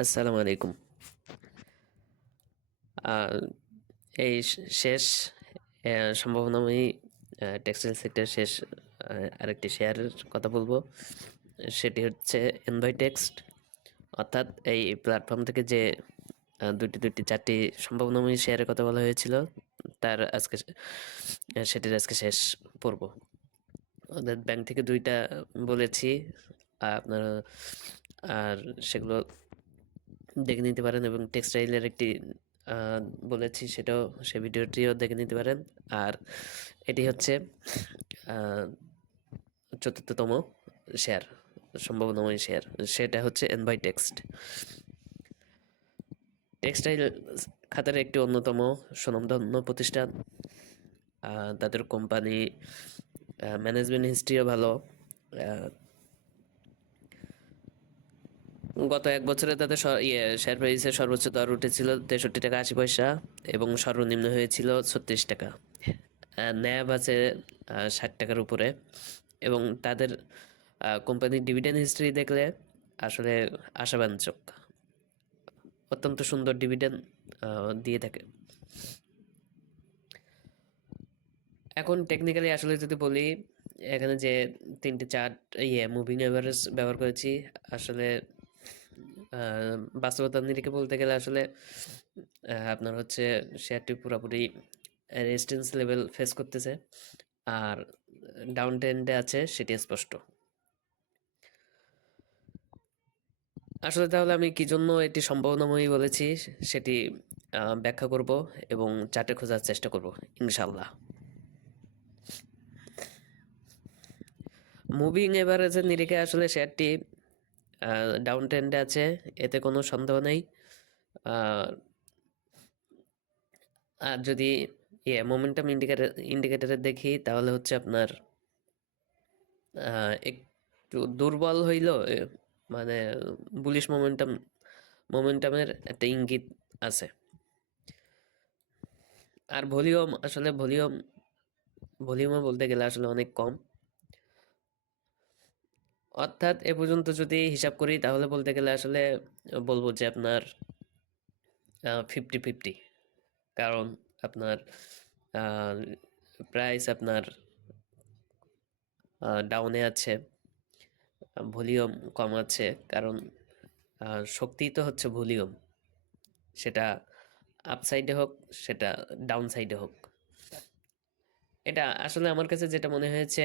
আসসালামু আলাইকুম। আহ, এই শেষ সম্ভাবনাময়ী টেক্সটাইল সেক্টর শেষ আরেকটি শেয়ারের কথা বলবো। সেটি হচ্ছে এনভয় টেক্সট। অর্থাৎ এই প্ল্যাটফর্ম থেকে যে দুটি চারটি সম্ভাবনাময়ী শেয়ারের কথা বলা হয়েছিল, তার আজকে সেটির আজকে শেষ পর্ব। ওদের ব্যাংক থেকে দুইটা বলেছি আপনারা, আর সেগুলো দেখে নিতে পারেন, এবং টেক্সটাইলের একটি আহ, বলেছি, সেটাও সে ভিডিওটিও দেখে নিতে পারেন। আর এটি হচ্ছে আহ, চতুর্থতম শেয়ার, সম্ভাবনাময় শেয়ার, সেটা হচ্ছে এনভাই টেক্সট। টেক্সটাইল খাতের একটি অন্যতম স্বনামধন্য প্রতিষ্ঠান। তাদের কোম্পানি ম্যানেজমেন্ট হিস্ট্রিও ভালো। আহ, গত এক বছরে তাদের শেয়ার প্রাইসের সর্বোচ্চ দর উঠেছিল 63 টাকা 80 পয়সা, এবং সর্বনিম্ন হয়েছিল 36 টাকা। ন্যাব আছে 60 টাকার উপরে, এবং তাদের কোম্পানির ডিভিডেন্ড হিস্ট্রি দেখলে আসলে আশাব্যঞ্জক। অত্যন্ত সুন্দর ডিভিডেন্ড দিয়ে থাকে। এখন টেকনিক্যালি আসলে যদি বলি, এখানে যে তিনটে চার্ট মুভিং এভারেজ ব্যবহার করেছি, আসলে বাস্তবতার নিরিখে বলতে গেলে আসলে আপনার হচ্ছে শেয়ারটি পুরোপুরি রেজিস্ট্যান্স লেভেল ফেস করতেছে, আর ডাউন ট্রেন্ডে আছে, সেটি স্পষ্ট। আসলে তাহলে আমি কি জন্য এটি সম্ভাবনাময়ী বলেছি সেটি ব্যাখ্যা করব, এবং চার্টে খোঁজার চেষ্টা করব ইনশাল্লাহ। মুভিং এভারেজের নিরিখে আসলে শেয়ারটি ডাউন ট্রেন্ডে আছে, এতে কোনো সন্দেহ নেই। আর আর যদি মোমেন্টাম ইন্ডিকেটরে দেখি, তাহলে হচ্ছে আপনার একটু দুর্বল হইল, মানে বুলিশ মোমেন্টামের একটা ইঙ্গিত আছে। আর ভলিউমও বলতে গেলে আসলে অনেক কম। অর্থাৎ এ পর্যন্ত যদি হিসাব করি, তাহলে বলতে গেলে আসলে বলবো যে আপনার 50-50। কারণ আপনার প্রাইস আপনার ডাউনে আছে, ভলিউম কম আছে, কারণ শক্তিই তো হচ্ছে ভলিউম, সেটা আপসাইডে হোক, সেটা ডাউন সাইডে হোক। এটা আসলে আমার কাছে যেটা মনে হয়েছে,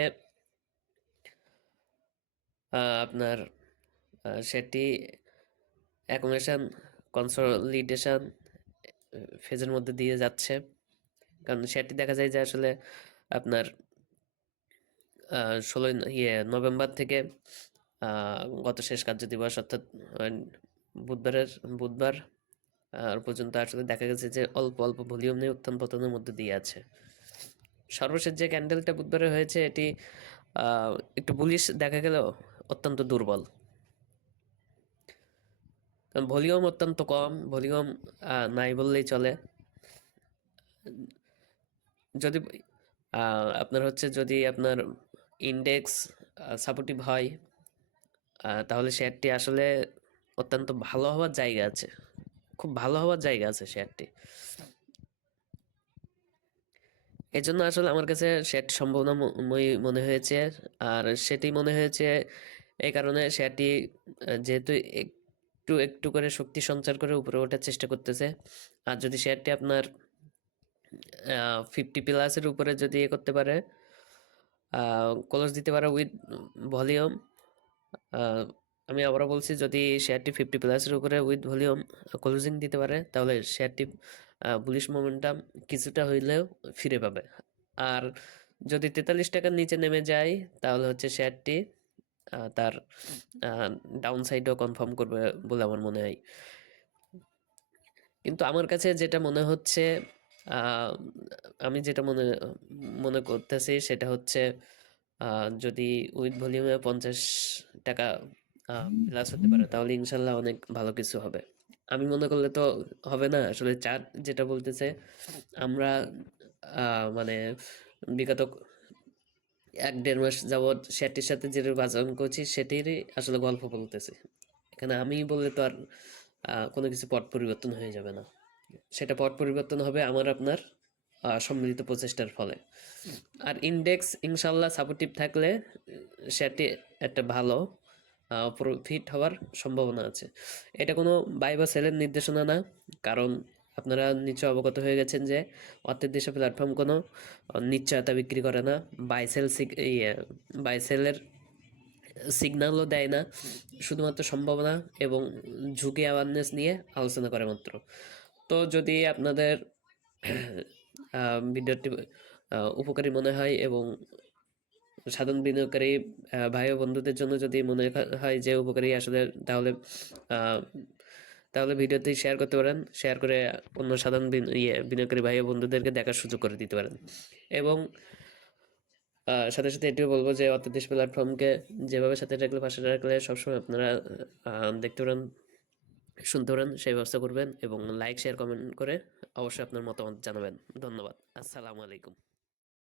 আপনার সেটি অ্যাকুমুলেশন কনসলিডেশন ফেজের মধ্যে দিয়ে যাচ্ছে। কারণ সেটি দেখা যায় যে আসলে আপনার 16 নভেম্বর থেকে গত শেষ কার্য দিবস, অর্থাৎ বুধবার পর্যন্ত আসলে দেখা গেছে যে অল্প অল্প ভলিউম নিয়ে উত্থান পতনের মধ্যে দিয়ে আছে। সর্বশেষ যে ক্যান্ডেলটা বুধবারে হয়েছে, এটি একটু বুলিশ দেখা গেলেও অত্যন্ত দুর্বল। কারণ ভলিউম অত্যন্ত কম, ভলিউম নাই বললেই চলে। যদি আপনার হচ্ছে, যদি আপনার ইন্ডেক্স সাপোর্টিভ হয়, তাহলে শেয়ারটি আসলে অত্যন্ত ভালো হওয়ার জায়গা আছে, খুব ভালো হওয়ার জায়গা আছে শেয়ারটি। এই জন্য আসলে আমার কাছে শেয়ারটি সম্ভাবনাময়ী মনে হয়েছে। আর সেটি মনে হয়েছে এই কারণে, শেয়ারটি যেহেতু একটু একটু করে শক্তি সঞ্চার করে উপরে ওঠার চেষ্টা করতেছে। আর যদি শেয়ারটি আপনার 50+ উপরে যদি করতে পারে, ক্লোজ দিতে পারে উইথ ভলিউম, আমি আবারও বলছি, যদি শেয়ারটি 50+ উপরে উইথ ভলিউম ক্লোজিং দিতে পারে, তাহলে শেয়ারটি বুলিশ মোমেন্টাম কিছুটা হইলেও ফিরে পাবে। আর যদি 43 টাকার নিচে নেমে যায়, তাহলে হচ্ছে শেয়ারটি তার ডাউন সাইডও কনফার্ম করবে বলে আমার মনে হয়। কিন্তু আমার কাছে যেটা মনে হচ্ছে, আহ, আমি যেটা মনে মনে করতেছি, সেটা হচ্ছে যদি উইথ ভলিউমে 50 টাকা প্লাস হতে পারে, তাহলে ইনশাল্লাহ অনেক ভালো কিছু হবে। আমি মনে করলে তো হবে না, আসলে চার্ট যেটা বলতেছে, আমরা মানে বিগত 1-1.5 মাস যাবৎ শেয়ারটির সাথে যে বাজার করছি, সেটিরই আসলে গল্প বলতেছি। এখানে আমি বললে তো আর কোনো কিছু পট পরিবর্তন হয়ে যাবে না। সেটা পট পরিবর্তন হবে আমার আপনার সম্মিলিত প্রচেষ্টার ফলে। আর ইন্ডেক্স ইনশাল্লাহ সাপোর্টিভ থাকলে সেটি একটা ভালো প্রফিট হওয়ার সম্ভাবনা আছে। এটা কোনো বাই বা সেলের নির্দেশনা না, কারণ আপনারা নিশ্চয় অবগত হয়ে গেছেন যে অর্থের দেশে প্ল্যাটফর্ম কোনো নিশ্চয়তা বিক্রি করে না, বাই সেল বাই সেলের সিগন্যালও দেয় না, শুধুমাত্র সম্ভাবনা এবং ঝুঁকি অ্যাওয়ারনেস নিয়ে আলোচনা করে মাত্র। তো যদি আপনাদের ভিডিওটি উপকারী মনে হয় এবং সাধারণ বিনিয়োগকারী ভাই ও বন্ধুদের জন্য যদি মনে হয় যে উপকারী আসলে, তাহলে আহ, তাহলে ভিডিওটি শেয়ার করতে পারেন, শেয়ার করে অন্য সাধারণ বিনিয়োগকারী ভাই ও বন্ধুদেরকে দেখার সুযোগ করে দিতে পারেন। এবং সাথে সাথে এটিও বলবো যে অর্থদেশ প্ল্যাটফর্মকে যেভাবে সাথে রাখলে পাশে রাখলে সবসময় আপনারা দেখতে পারেন, শুনতে পারেন, সেই ব্যবস্থা করবেন এবং লাইক শেয়ার কমেন্ট করে অবশ্যই আপনার মতামত জানাবেন। ধন্যবাদ। আসসালামু আলাইকুম।